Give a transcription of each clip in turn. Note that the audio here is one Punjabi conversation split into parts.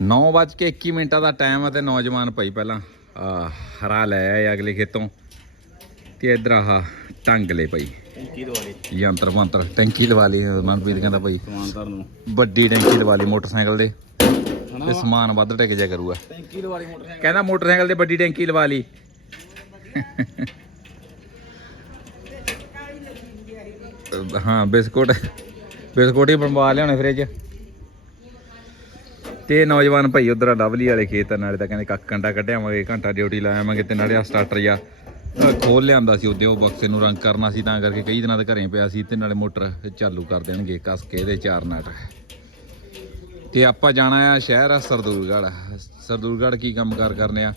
9:21 ਮਿੰਟਾਂ ਦਾ ਟਾਈਮ ਹੈ ਤੇ ਨੌਜਵਾਨ ਭਾਈ ਪਹਿਲਾਂ ਹਰਾ ਲੈ ਆਏ ਅਗਲੇ ਖੇਤੋਂ। ਤੇ ਇਧਰ ਆਹ ਟੰਗ ਲੈ ਭਾਈ। ਟੈਂਕੀ ਦਵਾਲੀ ਯੰਤਰ ਮੰਤਰ ਟੈਂਕੀ ਲਵਾ ਲਈ ਮਨਪ੍ਰੀਤ ਕਹਿੰਦਾ ਭਾਈ। ਸਮਾਨਦਾਰ ਨੂੰ। ਵੱਡੀ ਟੈਂਕੀ ਲਵਾ ਲਈ ਮੋਟਰਸਾਈਕਲ ਦੇ। ਤੇ ਸਮਾਨ ਵੱਧ ਟਿਕ ਜਾ ਕਰੂਗਾ। ਟੈਂਕੀ ਦਵਾਲੀ ਮੋਟਰਸਾਈਕਲ। ਕਹਿੰਦਾ ਮੋਟਰਸਾਈਕਲ ਤੇ ਵੱਡੀ ਟੈਂਕੀ ਲਵਾ ਲਈ। ਹਾਂ ਬਿਸਕੁਟ ਬਿਸਕੁਟ ਹੀ ਬਣਵਾ ਲਿਆਉਣੇ ਫ੍ਰਿਜ ਤੇ ਨੌਜਵਾਨ ਭਾਈ ਉਧਰ ਡਬਲੀ ਵਾਲੇ ਖੇਤ ਆ, ਨਾਲੇ ਤਾਂ ਕਹਿੰਦੇ ਕੱਖ ਘੰਟਾ ਕੱਢਿਆਵਾਂਗੇ ਘੰਟਾ ਡਿਊਟੀ ਲਾਵਾਂਗੇ ਤੇ ਨਾਲੇ ਆ ਸਟਾਰਟਰ ਜਾ ਖੋਲ ਲਿਆਂਦਾ ਸੀ ਉਹਦੇ ਉਹ ਬਕਸੇ ਨੂੰ ਰੰਗ ਕਰਨਾ ਸੀ ਤਾਂ ਕਰਕੇ ਕਈ ਦਿਨਾਂ ਤੋਂ ਘਰੇ ਪਿਆ ਸੀ ਤੇ ਨਾਲੇ ਮੋਟਰ ਚਾਲੂ ਕਰ ਦੇਣਗੇ ਕੱਸ ਕੇ ਇਹਦੇ ਚਾਰ ਨਟ। ਤੇ ਆਪਾਂ ਜਾਣਾ ਆ ਸ਼ਹਿਰ ਆ ਸਰਦੂਲਗੜ੍ਹ ਸਰਦੂਲਗੜ੍ਹ ਕੀ ਕੰਮ ਕਾਰ ਕਰਨੇ ਆ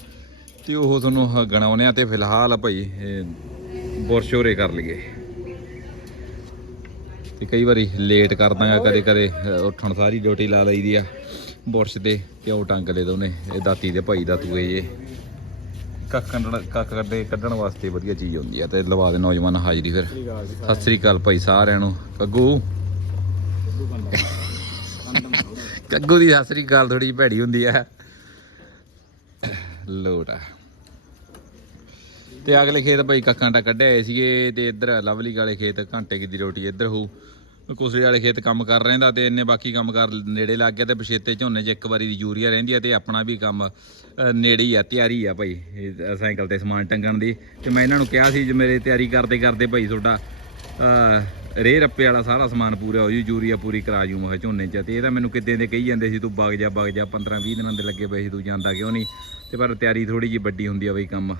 ਤੇ ਉਹ ਤੁਹਾਨੂੰ ਹ- ਗਣਾਉਣੇ ਆ ਤੇ ਫਿਲਹਾਲ ਭਾਈ ਇਹ ਬੁਰਸ਼ੋਰੇ ਕਰ ਲਈਏ। ਤੇ ਕਈ ਵਾਰੀ ਲੇਟ ਕਰ ਦਾਂਗਾ ਕਦੇ ਕਦੇ ਅ, ਉੱਠਣ ਸਾਰੀ ਡਿਊਟੀ ਲਾ ਲਈਦੀ ਆ। ਬੁਰਸ਼ ਦੇ ਤੇ ਉਹ ਟੰਗ ਲੈ ਦੋਨੇ, ਇਹ ਦਾਤੀ ਦੇ ਭਾਈ ਦਾ ਤੂਏ ਜੇ। ਕੱਖ ਕੱਢਣ ਕੱਖ ਕੱਢਣ ਵਾਸਤੇ ਵਧੀਆ ਚੀਜ਼ ਹੁੰਦੀ ਆ ਤੇ ਲਵਾ ਦੇ ਨੌਜਵਾਨ ਹਾਜ਼ਰੀ ਫਿਰ। ਸਤਿ ਸ੍ਰੀ ਅਕਾਲ ਭਾਈ ਸਾਰਿਆਂ ਨੂੰ। ਕੱਗੂ। ਕੱਗੂ ਦੀ ਸਤਿ ਸ੍ਰੀ ਅਕਾਲ ਥੋੜੀ ਜਿਹੀ ਭੈੜੀ ਹੁੰਦੀ ਆ। ਲੋਟ ਆ। ਤੇ ਅਗਲੇ ਖੇਤ ਭਾਈ ਕੱਖਾਂ ਟਾ ਕੱਢਿਆ ਆਏ ਸੀਗੇ ਤੇ ਇੱਧਰ ਲਵਲੀ ਵਾਲੇ ਖੇਤ ਘੰਟੇ ਕੀ ਦੀ ਰੋਟੀ ਇੱਧਰ ਹੋਊ। ਕੁਸਰੇ ਵਾਲੇ ਖੇਤ ਕੰਮ ਕਰ ਰਹਿੰਦਾ ਤੇ ਇੰਨੇ ਬਾਕੀ ਕੰਮ ਕਰ ਨੇੜੇ ਲੱਗ ਗਿਆ ਤੇ ਪਛੇਤੇ ਝੋਨੇ 'ਚ ਇੱਕ ਵਾਰੀ ਦੀ ਯੂਰੀਆ ਰਹਿੰਦੀ ਆ ਤੇ ਆਪਣਾ ਵੀ ਕੰਮ ਨੇੜੇ ਹੀ ਆ ਤਿਆਰੀ ਆ ਭਾਈ। ਸਾਈਕਲ ਤੇ ਸਮਾਨ ਟੰਗਣ ਦੀ। ਤੇ ਮੈਂ ਇਹਨਾਂ ਨੂੰ ਕਿਹਾ ਸੀ ਜੇ ਮੇਰੇ ਤਿਆਰੀ ਕਰਦੇ ਕਰਦੇ ਭਾਈ ਤੁਹਾਡਾ ਅ, ਰੇਹ ਰੱਪੇ ਵਾਲਾ ਸਾਰਾ ਸਮਾਨ ਪੂਰਾ ਹੋ ਜੂ ਯੂਰੀਆ ਪੂਰੀ ਕਰਾ ਜੂ ਮੈਂ ਝੋਨੇ ਚ। ਤੇ ਇਹ ਤਾਂ ਮੈਨੂੰ ਕਿਤੇ ਦੇ ਕਹੀ ਜਾਂਦੇ ਸੀ ਤੂੰ ਵਗ ਜਾ ਵਗ ਜਾ 15 20 ਦਿਨਾਂ ਦੇ ਲੱਗੇ ਪਏ ਸੀ ਤੂੰ ਜਾਂਦਾ ਕਿਉਂ ਨਹੀਂ? ਤੇ ਪਰ ਤਿਆਰੀ ਥੋੜੀ ਜੀ ਵੱਡੀ ਹੁੰਦੀ ਆ ਬਈ ਕੰਮ।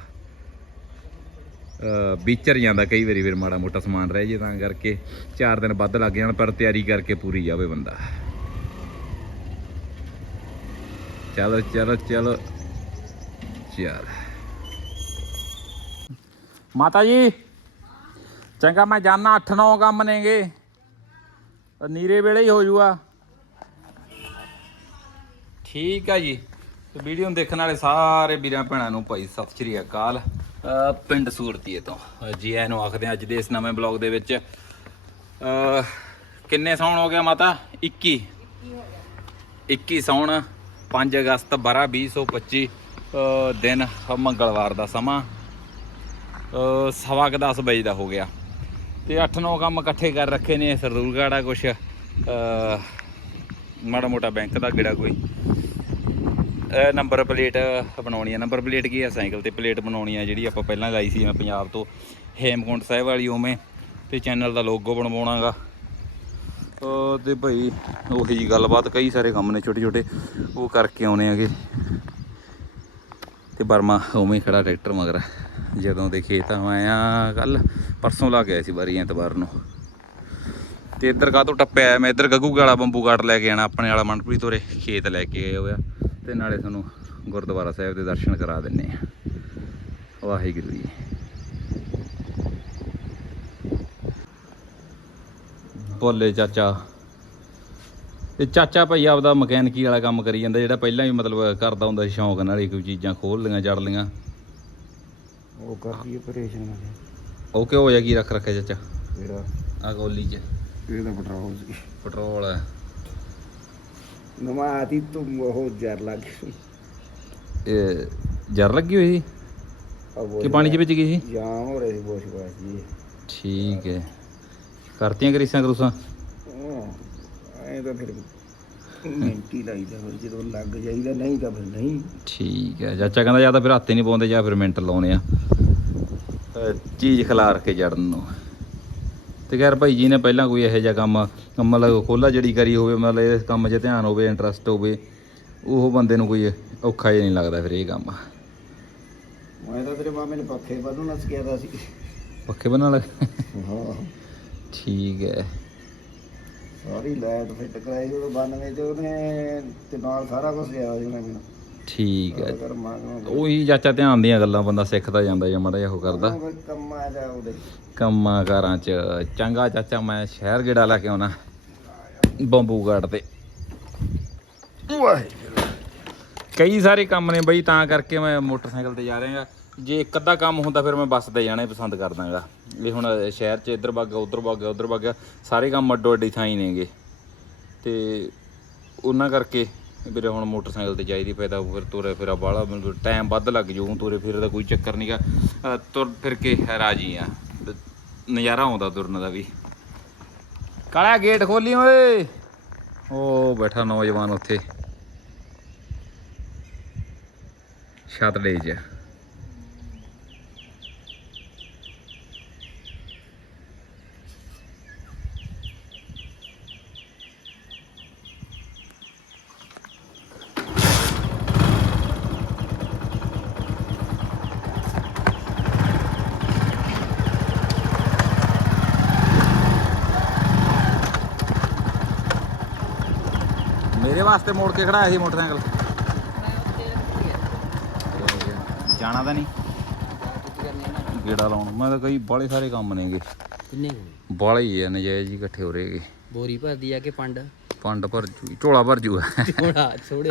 ਵਿਚਰ ਜਾਂਦਾ ਕਈ ਵਾਰੀ ਫਿਰ ਮਾੜਾ ਮੋਟਾ ਸਮਾਨ ਰਹਿ ਜੇ ਤਾਂ ਕਰਕੇ 4 ਦਿਨ ਵੱਧ ਲੱਗ ਜਾਣ ਪਰ ਤਿਆਰੀ ਕਰਕੇ ਪੂਰੀ ਜਾਵੇ ਬੰਦਾ। ਚਲੋ ਚਲੋ ਚਲੋ। ਚੱਲ। ਮਾਤਾ ਜੀ ਚੰਗਾ ਮੈਂ ਜਾਣਾ 8-9 ਕੰਮ ਨੇਗੇ। ਨੀਰੇ ਵੇਲੇ ਹੀ ਹੋ ਜੂਗਾ। ਠੀਕ ਆ ਜੀ। ਤੇ ਵੀਡੀਓ ਨੂੰ ਦੇਖਣ ਵਾਲੇ ਸਾਰੇ ਵੀਰਾਂ ਭੈਣਾਂ ਨੂੰ ਭਾਈ ਸਤਿ ਸ਼੍ਰੀ ਅਕਾਲ। ਪਿੰਡ ਸੂਰਤੀਏ ਤੋਂ। ਜੀ ਆਇਆਂ ਨੂੰ ਆਖਦੇ ਹਾਂ ਅੱਜ ਦੇ ਇਸ ਨਵੇਂ ਬਲੌਗ ਦੇ ਵਿੱਚ। ਕਿੰਨੇ ਸੌਣ ਹੋ ਗਿਆ ਮਾਤਾ? 21 21 ਸੌਣ 5 ਅਗਸਤ 12 2025 ਅ, ਦਿਨ ਮੰਗਲਵਾਰ ਦਾ ਸਮਾਂ। ਸਵਾ ਕੁ 10 ਵਜੇ ਦਾ ਹੋ ਗਿਆ। ਤੇ 8-9 ਕੰਮ ਇਕੱਠੇ ਕਰ ਰੱਖੇ ਨੇ ਸਰਦੂਲਗੜ੍ਹ ਆ ਕੁਛ ਮਾੜਾ ਮੋਟਾ ਬੈਂਕ ਦਾ ਗਿੜਾ ਕੋਈ। ਨੰਬਰ ਪਲੇਟ ਬਣਾਉਣੀ ਆ। ਨੰਬਰ ਪਲੇਟ ਕੀ ਆ? ਸਾਈਕਲ ਤੇ ਪਲੇਟ ਬਣਾਉਣੀ ਆ, ਜਿਹੜੀ ਆਪਾਂ ਪਹਿਲਾਂ ਲਾਈ ਸੀ ਮੈਂ ਪੰਜਾਬ ਤੋਂ। ਹੇਮਕੁੰਟ ਸਾਹਿਬ ਵਾਲੀ ਉਵੇਂ। ਤੇ ਚੈਨਲ ਦਾ ਲੋਗੋ ਬਣਵਾਉਣਾਗਾ। ਉਹ ਤੇ ਭਾਈ ਉਹੀ ਜੀ ਗੱਲਬਾਤ ਕਈ ਸਾਰੇ ਕੰਮ ਨੇ ਛੋਟੇ ਛੋਟੇ। ਉਹ ਕਰਕੇ ਆਉਣੇ ਆਗੇ ਤੇ ਬਰਮਾ ਉਵੇਂ ਹੀ ਖੜਾ ਟਰੈਕਟਰ ਮਗਰ। ਜਦੋਂ ਦੇ ਖੇਤ ਆਇਆ ਕੱਲ ਪਰਸੋਂ ਲਾ ਗਿਆ ਸੀ ਵਾਰੀ ਐਤਵਾਰ ਨੂੰ। ਤੇ ਇੱਧਰ ਕਾ ਤੋਂ ਟੱਪਿਆ? ਮੈਂ ਇੱਧਰ ਗੱਗੂ ਵਾਲਾ ਬੰਬੂ ਕਾਟ ਲੈ ਕੇ ਆਣਾ ਆਪਣੇ ਵਾਲਾ ਮਨਪ੍ਰੀਤ ਹੋਰੇ ਖੇਤ ਲੈ ਕੇ ਆਏ ਹੋਇਆ ਤੇ ਨਾਲੇ ਤੁਹਾਨੂੰ ਗੁਰਦੁਆਰਾ ਸਾਹਿਬ ਦੇ ਦਰਸ਼ਨ ਕਰਾ ਦਿੰਨੇ ਆ। ਵਾਹਿਗੁਰੂ ਜੀ। ਭੋਲੇ ਚਾਚਾ। ਇਹ ਚਾਚਾ ਭਾਈ ਆਪਦਾ ਮਕੈਨਿਕੀ ਵਾਲਾ ਕੰਮ ਕਰੀ ਜਾਂਦਾ ਜਿਹੜਾ ਪਹਿਲਾਂ ਵੀ ਮਤਲਬ ਕਰਦਾ ਹੁੰਦਾ ਸੀ ਸ਼ੌਂਕ ਨਾਲ ਹੀ ਕੋਈ ਚੀਜ਼ਾਂ ਖੋਲ ਲੀਆਂ ਜੜ ਲੀਆਂ। ਉਹ ਕਰਦੀ ਆਪਰੇਸ਼ਨ ਨਾਲ ਕਿਉਂ ਹੋਇਆ ਕੀ ਰੱਖ ਰੱਖਿਆ ਚਾਚਾ? ਜਿਹੜਾ ਆ ਗੋਲੀ 'ਚ। ਇਹਦਾ ਪੈਟਰੋਲ ਸੀ। ਪੈਟਰੋਲ ਹੈ ਨਵਾਂ ਆਤੀ ਤੁਮ ਉਹ ਜਰ ਲੱਗ ਇਹ ਜਰ ਲੱਗੀ ਹੋਈ ਸੀ? ਅਬ ਕਿ ਪਾਣੀ 'ਚ ਵਿੱਚ ਗਈ ਸੀ? ਜਾਮ ਹੋ ਰਹੀ ਬੋਸ਼ ਬਾਸ਼ ਜੀ ਠੀਕ ਹੈ। ਕਰਤੀਆਂ ਗਰੀਸਾਂ ਕਰੂਸਾਂ? ਐ ਤਾਂ ਫਿਰ ਮਿੰਟੀ ਲਾਈਦਾ ਫਿਰ ਜਦੋਂ ਲੱਗ ਜਾਈਦਾ ਨਹੀਂ ਤਾਂ ਫਿਰ ਨਹੀਂ। ਠੀਕ ਹੈ। ਚਾਚਾ ਕਹਿੰਦਾ ਜਾਂ ਤਾਂ ਫਿਰ ਹੱਥੇ ਨਹੀਂ ਪਾਉਂਦੇ ਜਾਂ ਫਿਰ ਮਿੰਟ ਲਾਉਣੇ ਆ। ਚੀਜ਼ ਖਿਲਾਰ ਕੇ ਜੜਨ ਨੂੰ। ਤੇ ਖੈਰ ਭਾਈ ਜੀ ਨੇ ਪਹਿਲਾਂ ਕੋਈ ਇਹੋ ਜਿਹਾ ਕੰਮ ਮਤਲਬ ਖੋਲਾ ਜੜੀ ਕਰੀ ਹੋਵੇ ਮਤਲਬ ਇਸ ਕੰਮ 'ਚ ਧਿਆਨ ਹੋਵੇ ਇੰਟਰਸਟ ਹੋਵੇ ਉਹ ਬੰਦੇ ਨੂੰ ਕੋਈ ਔਖਾ ਜਿਹਾ ਨਹੀਂ ਲੱਗਦਾ ਫਿਰ ਇਹ ਕੰਮ। ਮੈਂ ਤਾਂ ਤੇਰੇ ਮਾਮੇ ਨੇ ਪੱਖੇ ਬੰਨੂ ਨਸ ਗਿਆ ਦਾ ਸੀ। ਪੱਖੇ ਬਣਾ ਲੈ ਹਾਂ। ਠੀਕ ਹੈ। ਸਾਰੀ ਲਾਈਟ ਫਿੱਟ ਕਰਾਈ ਉਹ 92 ਚ ਉਹਨੇ ਤੇ ਨਾਲ ਸਾਰਾ ਕੁਝ ਲਿਆ ਉਹਨੇ ਮੈਨੂੰ। ਠੀਕ ਹੈ ਉਹੀ ਚਾਚਾ ਧਿਆਨ ਦੀਆਂ ਗੱਲਾਂ ਬੰਦਾ ਸਿੱਖਦਾ ਜਾਂਦਾ ਜਾਂ ਮਾੜਾ ਜਿਹਾ ਉਹ ਕਰਦਾ। ਕੰਮ ਉਹਦੇ। ਕੰਮਾਂ ਕਾਰਾਂ 'ਚ। ਚੰਗਾ ਚਾਚਾ ਮੈਂ ਸ਼ਹਿਰ ਗੇੜਾ ਲੈ ਕੇ ਆਉਣਾ। ਬੰਬੂਗੜ ਤੇ। ਕਈ ਸਾਰੇ ਕੰਮ ਨੇ ਬਈ ਤਾਂ ਕਰਕੇ ਮੈਂ ਮੋਟਰਸਾਈਕਲ ਤੇ ਜਾ ਰਿਹਾ ਜੇ ਇੱਕ ਅੱਧਾ ਕੰਮ ਹੁੰਦਾ ਫਿਰ ਮੈਂ ਬੱਸ ਤੇ ਜਾਣਾ ਹੀ ਪਸੰਦ ਕਰਦਾਗਾ ਇਹ ਹੁਣ ਸ਼ਹਿਰ 'ਚ ਇੱਧਰ ਵਗ ਗਿਆ ਉੱਧਰ ਵਗ ਗਿਆ ਉੱਧਰ ਵਗ ਗਿਆ ਸਾਰੇ ਕੰਮ ਅੱਡੋ ਅੱਡੀ ਥਾਂ ਹੀ ਨੇਗੇ। ਤੇ ਉਹਨਾਂ ਕਰਕੇ ਵੀਰੇ ਹੁਣ ਮੋਟਰਸਾਈਕਲ ਤੇ ਚਾਹੀਦੀ ਫਾਇਦਾ ਫਿਰ ਤੁਰੇ ਫਿਰਾ ਬਾਹਲਾ ਮੈਨੂੰ ਟਾਈਮ ਵੱਧ ਲੱਗ ਜੂ ਤੁਰੇ ਫਿਰੇ ਦਾ ਕੋਈ ਚੱਕਰ ਨਹੀਂਗਾ ਤੁਰ ਫਿਰ ਕੇ ਰਾਜੀ ਆ। ਨਜ਼ਾਰਾ ਆਉਂਦਾ ਤੁਰਨ ਦਾ ਵੀ। ਕਾਲਾ ਗੇਟ ਖੋਲੀ ਓਏ। ਉਹ ਬੈਠਾ ਨੌਜਵਾਨ ਉੱਥੇ। ਛੱਤ ਦੇ ਚ ਮੇਰੇ ਵਾਸਤੇ ਮੋੜ ਕੇ ਖੜਾਇਆ ਸੀ ਮੋਟਰਸਾਈਕਲ। ਜਾਣਾ ਤਾਂ ਨਹੀਂ। ਗੇੜਾ ਲਾਉਣ। ਮੈਂ ਤਾਂ ਕਈ ਬਾਲੇ ਸਾਰੇ ਕੰਮ ਨੇਗੇ। ਕਿੰਨੇ? ਬਾਲੇ ਹੀ ਆ ਨਜਾਇਜ਼ ਹੀ ਇਕੱਠੇ ਹੋ ਰਹੇਗੇ ਬੋਰੀ ਭਰਦੀ ਆ ਕਿ ਪੰਡ? ਪੰਡ ਭਰ ਜੂ ਝੋਲਾ ਭਰ ਜੂਗਾ। ਥੋੜਾ ਛੋੜੇ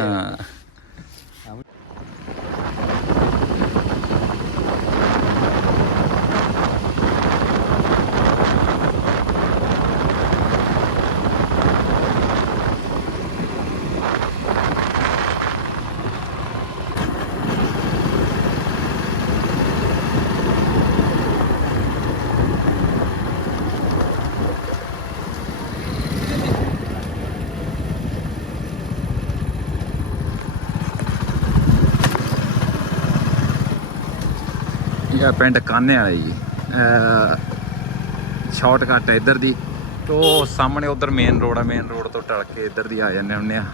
ਇਹ ਪਿੰਡ ਕਾਨੇ ਵਾਲੇ ਜੀ। ਸ਼ਾਰਟਕਟ ਹੈ ਇੱਧਰ ਦੀ। ਤੋ ਸਾਹਮਣੇ ਉਧਰ ਮੇਨ ਰੋਡ ਆ ਮੇਨ ਰੋਡ ਤੋਂ ਟਲ ਕੇ ਇੱਧਰ ਦੀ ਆ ਜਾਂਦੇ ਹੁੰਦੇ ਆ।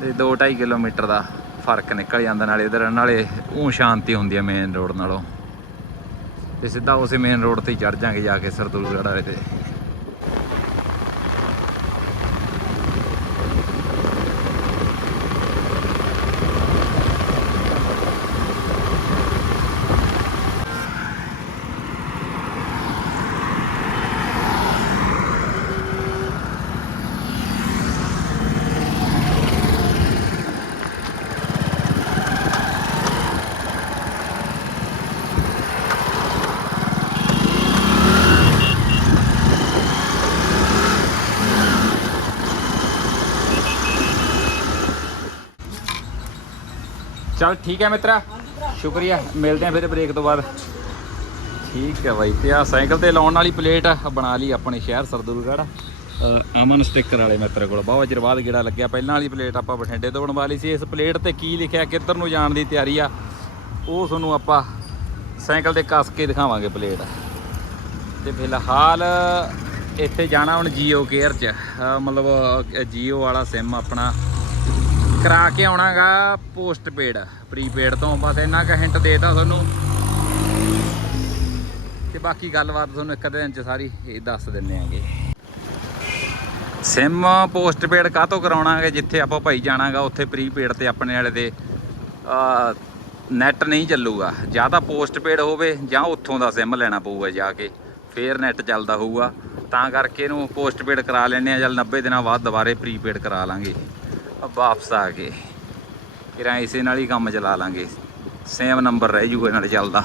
ਤੇ 2.5 ਕਿਲੋਮੀਟਰ ਦਾ ਫ਼ਰਕ ਨਿਕਲ ਜਾਂਦਾ, ਨਾਲੇ ਇਧਰ, ਨਾਲੇ ਉਹ ਸ਼ਾਂਤੀ ਹੁੰਦੀ ਹੈ ਮੇਨ ਰੋਡ ਨਾਲੋਂ। ਤੇ ਸਿੱਧਾ ਉਸੇ ਮੇਨ ਰੋਡ ਤੇ ਹੀ ਚੜ ਜਾਾਂਗੇ ਜਾ ਕੇ ਸਰਦੂਲਗੜ੍ਹ ਵਾਲੇ ਤੇ। ਚਲ ਠੀਕ ਹੈ ਮਿੱਤਰਾ। ਸ਼ੁਕਰੀਆ। ਮਿਲਦੇ ਆ ਫਿਰ ਬ੍ਰੇਕ ਤੋਂ ਬਾਅਦ। ਠੀਕ ਹੈ ਬਾਈ ਤੇ ਆ ਸਾਈਕਲ ਤੇ ਲਾਉਣ ਵਾਲੀ ਪਲੇਟ ਬਣਾ ਲਈ ਆਪਣੇ ਸ਼ਹਿਰ ਸਰਦੂਲਗੜ੍ਹ। ਅਮਨ ਸਟicker ਵਾਲੇ ਮਿੱਤਰ ਕੋਲ, ਬਹੁਤ ਚਿਰ ਬਾਅਦ ਗੇੜਾ ਲੱਗਿਆ। ਪਹਿਲਾਂ ਵਾਲੀ ਪਲੇਟ ਆਪਾਂ ਬਠਿੰਡੇ ਤੋਂ ਬਣਵਾ ਲਈ ਸੀ। ਇਸ ਪਲੇਟ ਤੇ ਕੀ ਲਿਖਿਆ, ਕਿੱਧਰ ਨੂੰ ਜਾਣ ਦੀ ਤਿਆਰੀ ਆ, ਉਹ ਤੁਹਾਨੂੰ ਆਪਾਂ ਸਾਈਕਲ ਤੇ ਕੱਸ ਕੇ ਦਿਖਾਵਾਂਗੇ ਪਲੇਟ ਤੇ ਫਿਲਹਾਲ ਇੱਥੇ ਜਾਣਾ ਹੁਣ ਜੀਓ ਕੇਅਰ ਚ। ਮਤਲਬ ਜੀਓ ਵਾਲਾ ਸਿਮ ਆਪਣਾ ਕਰਾ ਕੇ ਆਉਣਾਗਾ ਪੋਸਟ ਪੇਡ ਪ੍ਰੀਪੇਡ ਤੋਂ। ਬਸ ਇੰਨਾ ਕੁ ਹਿੰਟ ਦੇਤਾ ਤੁਹਾਨੂੰ। ਤੇ ਬਾਕੀ ਗੱਲਬਾਤ ਤੁਹਾਨੂੰ ਇੱਕ ਅੱਧੇ ਦਿਨ ਚ ਸਾਰੀ ਇਹ ਦੱਸ ਦਿੰਨੇ ਆਂਗੇ। ਸਿਮ ਪੋਸਟ ਪੇਡ ਕਾਹਤੋਂ ਕਰਾਉਣਾਗੇ, ਜਿੱਥੇ ਆਪਾਂ ਭਾਈ ਜਾਣਾਗਾ, ਉੱਥੇ ਪ੍ਰੀਪੇਡ ਤੇ ਆਪਣੇ ਵਾਲੇ ਦੇ ਨੈਟ ਨਹੀਂ ਚੱਲੂਗਾ। ਜਾਂ ਤਾਂ ਪੋਸਟ ਪੇਡ ਹੋਵੇ, ਜਾਂ ਉੱਥੋਂ ਦਾ ਸਿਮ ਲੈਣਾ ਪਊਗਾ ਜਾ ਕੇ। ਫੇਰ ਨੈਟ ਚੱਲਦਾ ਹੋਊਗਾ। ਤਾਂ ਕਰਕੇ ਇਹਨੂੰ ਪੋਸਟ ਪੇਡ ਕਰਾ ਲੈਣੇ ਆ ਜਲ 90 ਦਿਨਾਂ ਬਾਅਦ ਦੁਬਾਰੇ ਪ੍ਰੀਪੇਡ ਕਰਾ ਲਾਂਗੇ। ਵਾਪਸ ਆ ਕੇ। ਫਿਰ ਇਸੇ ਨਾਲ ਹੀ ਕੰਮ ਚਲਾ ਲਾਂਗੇ। ਸੇਮ ਨੰਬਰ ਰਹਿ ਜੂਗਾ ਨਾਲ ਚੱਲਦਾ।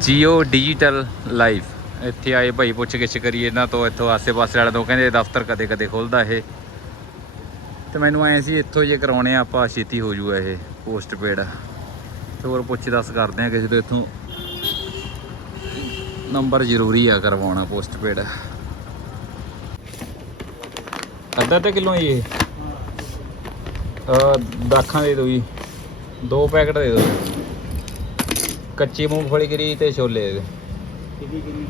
Jio digital life. ਇੱਥੇ ਆਏ ਭਾਈ ਪੁੱਛ ਗਿੱਛ ਕਰੀਏ ਇਹਨਾਂ ਤੋਂ, ਇੱਥੋਂ ਆਸੇ-ਪਾਸੇ ਵਾਲਿਆਂ ਤੋਂ। ਕਹਿੰਦੇ ਦਫ਼ਤਰ ਕਦੇ-ਕਦੇ ਖੁੱਲਦਾ ਇਹ। ਤੇ ਮੈਨੂੰ ਐਂ ਸੀ, ਇੱਥੋਂ ਜੇ ਕਰਾਉਣੇ ਆ, ਆਪਾਂ ਛੇਤੀ ਹੋ ਜੂਗਾ ਇਹ ਪੋਸਟ ਪੇਡ। ਤੇ ਹੋਰ ਪੁੱਛ ਦੱਸ ਕਰਦੇ ਆ ਕਿਸੇ ਤੋਂ ਇੱਥੋਂ। ਨੰਬਰ ਜ਼ਰੂਰੀ ਆ ਕਰਵਾਉਣਾ ਪੋਸਟ ਪੇਡ। ਅੱਧਾ ਅੱਧਾ ਕਿਲੋ ਹੈ ਇਹ। ਦਾਖਾਂ ਦੇ ਦੋ ਜੀ। ਦੋ ਪੈਕਟ ਦੇ ਦਿਓ। ਕੱਚੀ ਮੂੰਗਫਲੀ ਕਰੀ ਤੇ ਛੋਲੇ ਦੇ ਕਿੰਨੀ ਕਿੰਨੀ?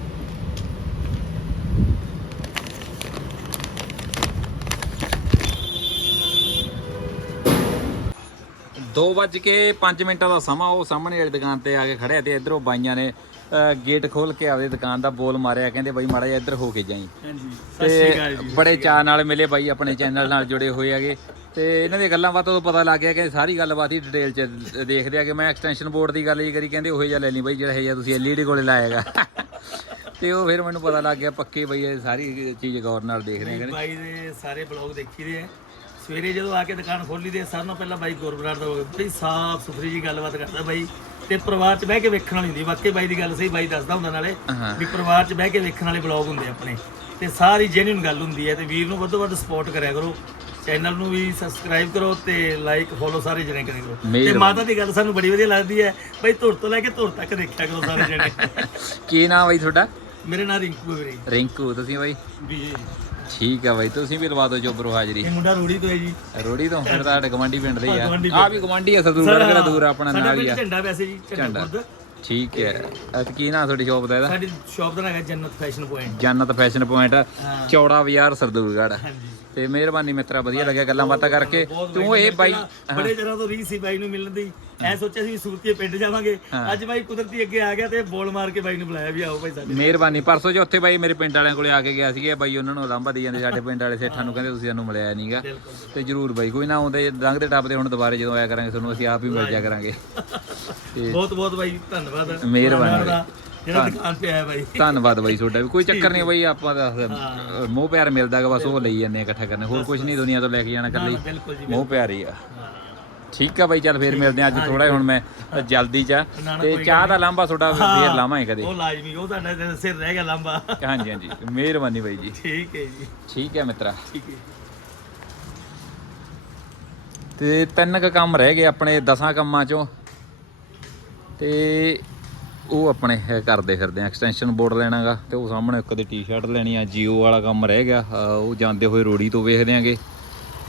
2:05 ਮਿੰਟਾਂ ਦਾ ਸਮਾਂ ਉਹ ਸਾਹਮਣੇ ਦੁਕਾਨ ਤੇ ਆ ਕੇ ਖੜਿਆ ਤੇ ਇਧਰੋਂ ਬਾਈਆਂ ਨੇ ਗੇਟ ਖੋਲ ਕੇ ਆਪਦੀ ਦੁਕਾਨ ਦਾ ਬੋਲ ਮਾਰਿਆ ਕਹਿੰਦੇ ਬਾਈ ਮਾੜਾ ਜਿਹਾ ਇੱਧਰ ਹੋ ਕੇ ਜਾਈ। ਤੇ ਬੜੇ ਚਾਹ ਨਾਲ ਮਿਲੇ ਬਾਈ ਆਪਣੇ ਚੈਨਲ ਨਾਲ ਜੁੜੇ ਹੋਏ ਹੈਗੇ। ਤੇ ਇਹਨਾਂ ਦੀਆਂ ਗੱਲਾਂ ਬਾਤਾਂ ਤੋਂ ਪਤਾ ਲੱਗ ਗਿਆ ਕਿ ਸਾਰੀ ਗੱਲਬਾਤ ਹੀ ਡਿਟੇਲ ਚ ਦੇਖਦੇ ਆ ਕਿ ਮੈਂ ਐਕਸਟੈਂਸ਼ਨ ਬੋਰਡ ਦੀ ਗੱਲ ਹੀ ਕਰੀ ਕਹਿੰਦੇ ਉਹੇ ਜਿਹਾ ਲੈ ਲਈ ਬਾਈ ਜਿਹੜਾ ਹੈ ਜਿਹਾ ਤੁਸੀਂ ਐਲਈਡੀ ਕੋਲੇ ਲਾਏਗਾ। ਤੇ ਉਹ ਫਿਰ ਮੈਨੂੰ ਪਤਾ ਲੱਗ ਗਿਆ ਪੱਕੇ ਬਈ ਸਾਰੀ ਚੀਜ਼ ਗੌਰ ਨਾਲ ਦੇਖ ਰਹੇ ਨੇ ਬਾਈ ਦੇ ਸਾਰੇ ਬਲੌਗ ਦੇਖੀ ਆ। ਸਵੇਰੇ ਜਦੋਂ ਆ ਕੇ ਦੁਕਾਨ ਖੋਲੀ ਦੀ ਸਾਰਿਆਂ ਨਾਲੋਂ ਪਹਿਲਾਂ ਬਾਈ ਗੁਰਬਰਾੜ ਦਾ ਬੜੀ ਸਾਫ਼ ਸੁਥਰੀ ਜੀ ਗੱਲਬਾਤ ਕਰਦਾ ਬਾਈ। ਤੇ ਪਰਿਵਾਰ 'ਚ ਬਹਿ ਕੇ ਵੇਖਣ ਵਾਲੀ ਹੁੰਦੀ ਵਾਕਈ ਬਾਈ ਦੀ ਗੱਲ ਸਹੀ ਬਾਈ ਦੱਸਦਾ ਹੁੰਦਾ ਨਾਲੇ। ਵੀ ਪਰਿਵਾਰ 'ਚ ਬਹਿ ਕੇ ਵੇਖਣ ਵਾਲੇ ਬਲੌਗ ਹੁੰਦੇ ਆਪਣੇ। ਤੇ ਸਾਰੀ ਜੈਨੂਇਨ ਗੱਲ ਹੁੰਦੀ ਹੈ ਤੇ ਵੀਰ ਨੂੰ ਵੱਧ ਤੋਂ ਵੱਧ ਸਪੋਰਟ ਕਰਿਆ ਕਰੋ। ਚੈਨਲ ਨੂੰ ਵੀ ਸਬਸਕ੍ਰਾਈਬ ਕਰੋ ਤੇ ਲਾਈਕ ਫੋਲੋ ਸਾਰੇ ਜਣੇ ਕਰਿਆ ਕਰੋ। ਤੇ। ਮਾਤਾ ਦੀ ਗੱਲ ਸਾਨੂੰ ਬੜੀ ਵਧੀਆ ਲੱਗਦੀ ਹੈ ਬਈ ਧੁਰ ਤੋਂ ਲੈ ਕੇ ਧੁਰ ਤੱਕ ਦੇਖਿਆ ਕਰੋ ਸਾਰੇ ਜਣੇ। ਕੀ ਨਾਮ ਬਾਈ ਤੁਹਾਡਾ? ਮੇਰੇ ਨਾਲ ਰਿੰਕੂ ਵੀਰੇ। ਰਿੰਕੂ ਤੁਸੀਂ ਬਾਈ? ਵੀ ਜੀ। ਠੀਕ ਆ ਬਾਈ ਤੁਸੀਂ ਵੀ ਲਵਾ ਦਿਓ ਜੋਬਰੋ ਹਾਜ਼ਰੀ। ਇਹ ਮੁੰਡਾ ਰੂੜੀ ਤੋਂ ਹੈ ਜੀ। ਰੋੜੀ ਤੋਂ? ਫਿਰ ਤੁਹਾਡੇ ਗਵਾਂਢੀ ਪਿੰਡ ਦੇ ਹੀ ਆ। ਗਵਾਂਢੀ ਆ ਵੀ ਗਵਾਂਢੀ ਆ ਸਰਦੂਰ ਕਿਹੜਾ ਦੂਰ ਆ ਆਪਣਾ ਨਾਲ ਹੀ ਆ। ਝੰਡਾ ਵੈਸੇ ਜੀ ਝੰਡਾ ਖੁਰਦ ਠੀਕ ਹੈ। ਅਤੇ ਕੀ ਨਾਮ ਤੁਹਾਡੀ ਸ਼ੌਪ ਦਾ ਇਹਦਾ? ਸਾਡੀ ਸ਼ਾਪ ਦਾ ਨਾਮ Jannat fashion point Jannat fashion point. ਚੌੜਾ ਬਾਜ਼ਾਰ ਸਰਦੂਰਗੜ੍ਹ ਹਾਂਜੀ। ਤੇ ਮਿਹਰਬਾਨੀ ਮਿੱਤਰਾ ਵਧੀਆ ਲੱਗਿਆ ਗੱਲਾਂ ਬਾਤਾਂ ਕਰਕੇ। ਤੂੰ ਇਹ ਬਾਈ ਬੜੇ ਦਿਨਾਂ ਤੋਂ ਰੀ ਸੀ ਬਾਈ ਨੂੰ ਮਿਲਣ ਦੀ। ਐ ਸੋਚਿਆ ਸੀ ਸੂਰਤੀਏ ਪਿੰਡ ਜਾਵਾਂਗੇ। ਅੱਜ ਬਾਈ ਕੁਦਰਤੀ ਅੱਗੇ ਆ ਗਿਆ ਤੇ ਬੋਲ ਮਾਰ ਕੇ ਬਾਈ ਨੂੰ ਬੁਲਾਇਆ ਵੀ ਆਓ ਬਾਈ ਸਾਡੇ ਮਿਹਰਬਾਨੀ। ਪਰਸੋਂ ਜੋ ਉੱਥੇ ਬਾਈ ਮੇਰੇ ਪਿੰਡ ਵਾਲਿਆਂ ਕੋਲੇ ਆ ਕੇ ਗਿਆ ਸੀਗੇ ਬਾਈ ਉਹਨਾਂ ਨੂੰ ਲਾਂਭਾ ਦੇ ਜਾਂਦੇ ਸਾਡੇ ਪਿੰਡ ਵਾਲੇ ਸੇਠਾਂ ਨੂੰ ਕਹਿੰਦੇ ਤੁਸੀਂ ਸਾਨੂੰ ਮਿਲਿਆ ਨਹੀਂਗਾ ਤੇ ਜਰੂਰ ਬਾਈ ਕੋਈ ਨਾ ਆਉਂਦੇ ਲੰਘਦੇ ਟੱਪਦੇ ਹੁਣ ਦੁਬਾਰੇ ਜਦੋਂ ਆਇਆ ਕਰਾਂਗੇ ਤੁਹਾਨੂੰ ਅਸੀਂ ਆਪ ਹੀ ਮਿਲ ਜਾ ਕਰਾਂਗੇ। ਬਹੁਤ ਬਹੁਤ ਬਾਈ ਧੰਨਵਾਦ। ਮਿਹਰਬਾਨੀ। ਜਿਹੜਾ ਦੁਕਾਨ ਤੇ ਆਇਆ ਬਾਈ। ਧੰਨਵਾਦ ਬਾਈ ਤੁਹਾਡਾ। ਵੀ ਕੋਈ ਚੱਕਰ ਨਹੀਂ ਬਾਈ ਆਪਾਂ ਦਾ ਮੋਹ ਪਿਆਰ ਮਿਲਦਾਗਾ ਬਸ ਉਹ ਲਈ ਜਾਂਦੇ ਆ ਇਕੱਠਾ ਕਰਨੇ। ਹੋਰ ਕੁਝ ਨਹੀਂ ਦੁਨੀਆ ਤੋਂ ਲੈ ਕੇ ਜਾਣਾ ਇਕੱਲੀ। ਮੋਹ ਪਿਆਰ ਹੀ। ਆ ਠੀਕ ਆ ਬਾਈ ਚੱਲ ਫੇਰ ਮਿਲਦੇ ਆ ਅੱਜ ਥੋੜਾ ਹੁਣ ਮੈਂ ਜਲਦੀ ਚ ਤੇ ਚਾਹ ਦਾ ਲਾਂਭਾ ਤੁਹਾਡਾ ਫੇਰ ਲਾਵਾਂਗੇ ਕਦੇ। ਉਹ ਲਾਜ਼ਮੀ ਉਹ ਤੁਹਾਡਾ ਸਿਰ ਰਹਿ ਗਿਆ ਲੰਬਾ ਹਾਂਜੀ ਹਾਂਜੀ ਮਿਹਰਬਾਨੀ ਬਾਈ ਜੀ। ਠੀਕ ਹੈ ਜੀ। ਠੀਕ ਹੈ ਮਿੱਤਰਾ। ਠੀਕ ਹੈ ਤੇ ਤਿੰਨ ਕ ਕੰਮ ਰਹਿ ਗਏ ਆਪਣੇ ਦਸਾਂ ਕੰਮਾਂ ਚੋਂ। ਤੇ ਉਹ ਆਪਣੇ ਕਰਦੇ ਫਿਰਦੇ ਆ ਐਕਸਟੈਂਸ਼ਨ ਬੋਰਡ ਲੈਣਾਗਾ ਤੇ ਉਹ ਸਾਹਮਣੇ ਇੱਕ ਦੀ ਟੀ-ਸ਼ਰਟ ਲੈਣੀ ਆ ਜੀਓ ਵਾਲਾ ਕੰਮ ਰਹਿ ਗਿਆ ਉਹ ਜਾਂਦੇ ਹੋਏ ਰੋੜੀ ਤੋਂ ਵੇਖਦੇ ਆਂਗੇ।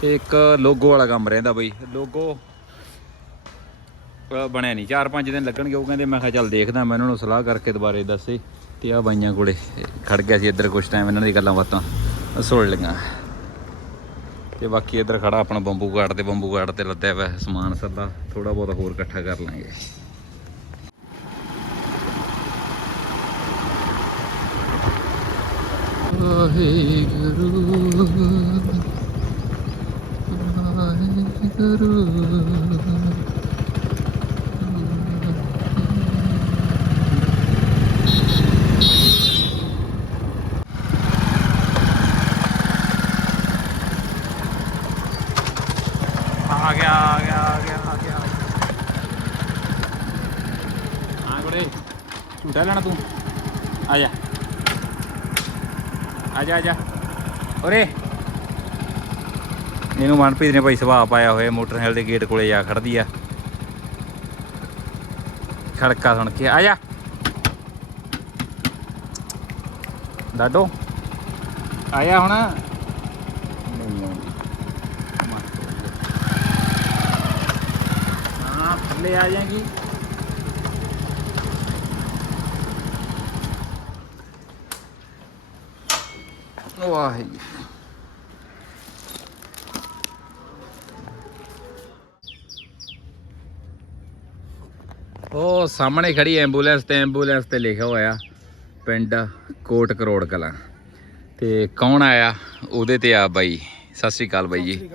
ਤੇ ਇੱਕ ਲੋਗੋ ਵਾਲਾ ਕੰਮ ਰਹਿੰਦਾ ਬਈ ਲੋਗੋ ਬਣਿਆ ਨਹੀਂ 4-5 ਦਿਨ ਲੱਗਣਗੇ, ਉਹ ਕਹਿੰਦੇ, ਮੈਂ ਕਿਹਾ ਚੱਲ ਦੇਖਦਾ, ਮੈਂ ਉਹਨਾਂ ਨੂੰ ਸਲਾਹ ਕਰਕੇ ਦੁਬਾਰੇ ਦੱਸੇ, ਤੇ ਆ ਬਾਈਆਂ ਕੋਲੇ ਖੜ ਗਿਆ ਸੀ ਇੱਧਰ ਕੁਝ ਟਾਈਮ ਇਹਨਾਂ ਦੀ ਗੱਲਾਂ ਬਾਤਾਂ ਸੁਣ ਲਈਆਂ। ਤੇ ਬਾਕੀ ਇੱਧਰ ਖੜਾ ਆਪਣਾ ਬੰਬੂ ਗਾਰਡ ਤੇ, ਬੰਬੂ ਗਾਰਡ ਤੇ ਲੱਦਿਆ ਹੋਇਆ ਸਮਾਨ ਸੱਦਾ ਥੋੜਾ ਬਹੁਤਾ ਹੋਰ ਇਕੱਠਾ ਕਰ ਲਾਂਗੇ। ਵਾਹਿਗੁਰੂ ਵਾਹਿਗੁਰੂ ਆ ਗਿਆ ਆ ਗਿਆ ਆ ਗਿਆ ਆ ਗਿਆ ਹਾਂ ਗੁੜੇ ਝੂਟਾ ਲੈਣਾ ਤੂੰ ਆ ਜਾ ਆ ਜਾ ਆ ਜਾ। ਓਰੇ ਇਹਨੂੰ ਮਨਪ੍ਰੀਤ ਨੇ ਭਾਈ ਸੁਭਾਅ ਪਾਇਆ ਹੋਇਆ, ਮੋਟਰਸਾਈਕਲ ਦੇ ਗੇਟ ਕੋਲੇ ਜਾ ਖੜਦੀ ਆ। ਖੜਕਾ ਸੁਣ ਕੇ, ਆ ਜਾ। ਡਾਡੋ ਆਇਆ ਹੁਣ। ਨਹੀਂ ਆਉਂਦੀ ਮਸਤ ਹੋ ਗਿਆ। ਹਾਂ ਥੱਲੇ ਆ ਜਾਏਗੀ ਵਾਹਿਗੁਰੂ ਉਹ ਸਾਹਮਣੇ ਖੜੀ ਐਂਬੂਲੈਂਸ ਤੇ ਐਂਬੂਲੈਂਸ ਤੇ ਲਿਖਿਆ ਹੋਇਆ ਪਿੰਡ ਕੋਟ ਕਰੋੜ ਕਲਾਂ। ਤੇ ਕੌਣ ਆਇਆ? ਉਹਦੇ ਤੇ ਆ ਬਾਈ। ਸਤਿ ਸ੍ਰੀ ਅਕਾਲ ਬਾਈ ਜੀ।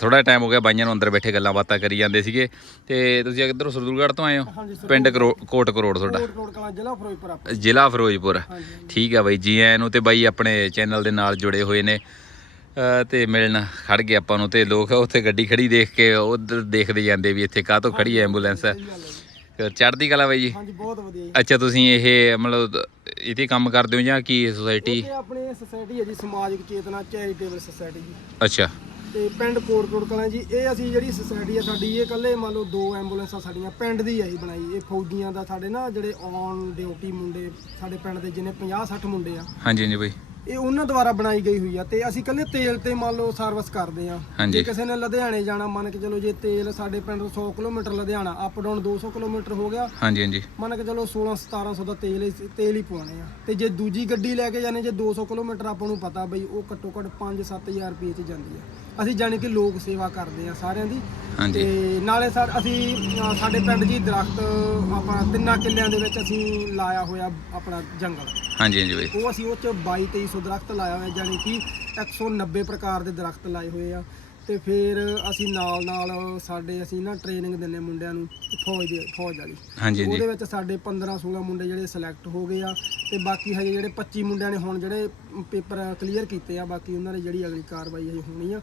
ਥੋੜਾ ਟਾਈਮ ਹੋ ਗਿਆ ਬਾਈਆਂ ਨੂੰ ਅੰਦਰ ਬੈਠੇ ਗੱਲਾਂ ਬਾਤਾਂ ਕਰੀ ਜਾਂਦੇ ਸੀਗੇ। ਤੇ ਤੁਸੀਂ ਇੱਧਰੋਂ ਸਰਦੂਲਗੜ੍ਹ ਤੋਂ ਆਏ ਹੋ? ਪਿੰਡ ਕੋਟ ਕਰੋੜ ਤੁਹਾਡਾ। ਜ਼ਿਲ੍ਹਾ ਫਿਰੋਜ਼ਪੁਰ ਆ ਜ਼ਿਲ੍ਹਾ ਫਿਰੋਜ਼ਪੁਰ। ਠੀਕ ਆ ਬਾਈ ਜੀ ਆਇਆਂ ਨੂੰ ਤੇ ਬਾਈ ਆਪਣੇ ਚੈਨਲ ਦੇ ਨਾਲ ਜੁੜੇ ਹੋਏ ਨੇ। ਤੇ ਮਿਲਣ ਖੜ ਗਏ ਆਪਾਂ ਨੂੰ ਤੇ ਲੋਕ ਉੱਥੇ ਗੱਡੀ ਖੜੀ ਦੇਖ ਕੇ ਉਧਰ ਦੇਖਦੇ ਜਾਂਦੇ ਵੀ ਇੱਥੇ ਕਾਹ ਤੋਂ ਖੜੀ ਹੈ ਐਂਬੂਲੈਂਸ ਫਿਰ ਚੜ੍ਹਦੀ ਕਲਾ ਬਾਈ ਜੀ? ਹਾਂਜੀ ਬਹੁਤ ਵਧੀਆ ਅੱਛਾ ਤੁਸੀਂ ਇਹ ਮਤਲਬ ਇਹਦੇ ਕੰਮ ਕਰਦੇ ਹੋ ਜਾਂ ਕੀ ਸੁਸਾਇਟੀ ਇਹ ਆਪਣੀ ਸੁਸਾਇਟੀ ਹੈ ਜੀ ਸਮਾਜਿਕ ਚੇਤਨਾ ਚੈਰੀਟੇਬਲ ਸੁਸਾਇਟੀ ਜੀ। ਅੱਛਾ। ਤੇ ਪਿੰਡ ਕੋਟਕੋਟ ਕਲਾਂ ਜੀ ਇਹ ਅਸੀਂ ਜਿਹੜੀ ਸੁਸਾਇਟੀ ਹੈ ਸਾਡੀ ਇਹ ਇਕੱਲੇ ਮੰਨ ਲਓ ਦੋ ਐਂਬੂਲੈਂਸਾਂ ਸਾਡੀਆਂ ਪਿੰਡ ਦੀ ਜੀ ਬਣਾਈ। ਇਹ ਫੌਜੀਆਂ ਦਾ ਸਾਡੇ ਨਾ ਜਿਹੜੇ ਔਨ ਡਿਊਟੀ ਮੁੰਡੇ ਸਾਡੇ ਪਿੰਡ ਦੇ ਜਿੰਨੇ 50 60 ਮੁੰਡੇ ਆ ਹਾਂਜੀ ਹਾਂਜੀ ਬਾਈ। ਇਹ ਉਹਨਾਂ ਦੁਆਰਾ ਬਣਾਈ ਗਈ ਹੋਈ ਆ ਤੇ ਅਸੀਂ ਇਕੱਲੇ ਤੇਲ ਤੇ ਮੰਨ ਲਓ ਸਰਵਿਸ ਕਰਦੇ ਆ। ਹਾਂਜੀ। ਜੇ ਕਿਸੇ ਨੇ ਲੁਧਿਆਣੇ ਜਾਣਾ ਮੰਨ ਕੇ ਚਲੋ ਜੇ ਤੇਲ ਸਾਡੇ ਪਿੰਡ ਤੋਂ 100 kilometre Ludhiana up down 200 kilometre ਹੋ ਗਿਆ ਹਾਂਜੀ ਹਾਂਜੀ। ਮੰਨ ਕੇ ਚਲੋ 16 1700 ਦਾ ਤੇਲ ਹੀ ਤੇਲ ਹੀ ਪਵਾਉਣੇ ਆ। ਤੇ ਜੇ ਦੂਜੀ ਗੱਡੀ ਲੈ ਕੇ ਜਾਣੇ ਜੇ 200 ਕਿਲੋਮੀਟਰ ਆਪਾਂ ਨੂੰ ਪਤਾ ਬਈ ਉਹ ਘੱਟੋ ਘੱਟ 5-7000 ਰੁਪਏ ਚ ਜਾਂਦੀ ਆ। ਅਸੀਂ ਜਾਣੀ ਕਿ ਲੋਕ ਸੇਵਾ ਕਰਦੇ ਆ ਸਾਰਿਆਂ ਦੀ। ਹਾਂਜੀ। ਤੇ ਨਾਲੇ ਸਰ ਅਸੀਂ ਅ, ਸਾਡੇ ਪਿੰਡ ਜੀ ਦਰਖਤ ਆਪਾਂ ਤਿੰਨਾਂ ਕਿੱਲਿਆਂ ਦੇ ਵਿੱਚ ਅਸੀਂ ਲਾਇਆ ਹੋਇਆ ਆਪਣਾ ਜੰਗਲ। ਹਾਂਜੀ ਹਾਂਜੀ ਬਾਈ। ਉਹ ਅਸੀਂ ਉਹ ਚ 22 2300 ਦਰਖਤ ਲਾਇਆ ਹੋਇਆ ਜਾਣੀ ਕਿ 190 ਪ੍ਰਕਾਰ ਦੇ ਦਰਖਤ ਲਾਏ ਹੋਏ ਆ। ਤੇ ਫਿਰ ਅਸੀਂ ਨਾਲ ਨਾਲ ਸਾਡੇ ਅਸੀਂ ਨਾ ਟ੍ਰੇਨਿੰਗ ਦਿੰਨੇ ਮੁੰਡਿਆਂ ਨੂੰ ਫੌਜ ਦੀ ਫੌਜ ਵਾਲੀ। ਹਾਂਜੀ ਉਹਦੇ ਵਿੱਚ ਸਾਡੇ 15 16 ਮੁੰਡੇ ਜਿਹੜੇ ਸਿਲੈਕਟ ਹੋ ਗਏ ਆ ਤੇ ਬਾਕੀ ਹਜੇ ਜਿਹੜੇ 25 ਮੁੰਡਿਆਂ ਨੇ ਹੁਣ ਜਿਹੜੇ ਪੇਪਰ ਕਲੀਅਰ ਕੀਤੇ ਆ ਬਾਕੀ ਉਹਨਾਂ ਦੀ ਜਿਹੜੀ ਅਗਲੀ ਕਾਰਵਾਈ ਹਜੇ ਹੋਣੀ ਆ।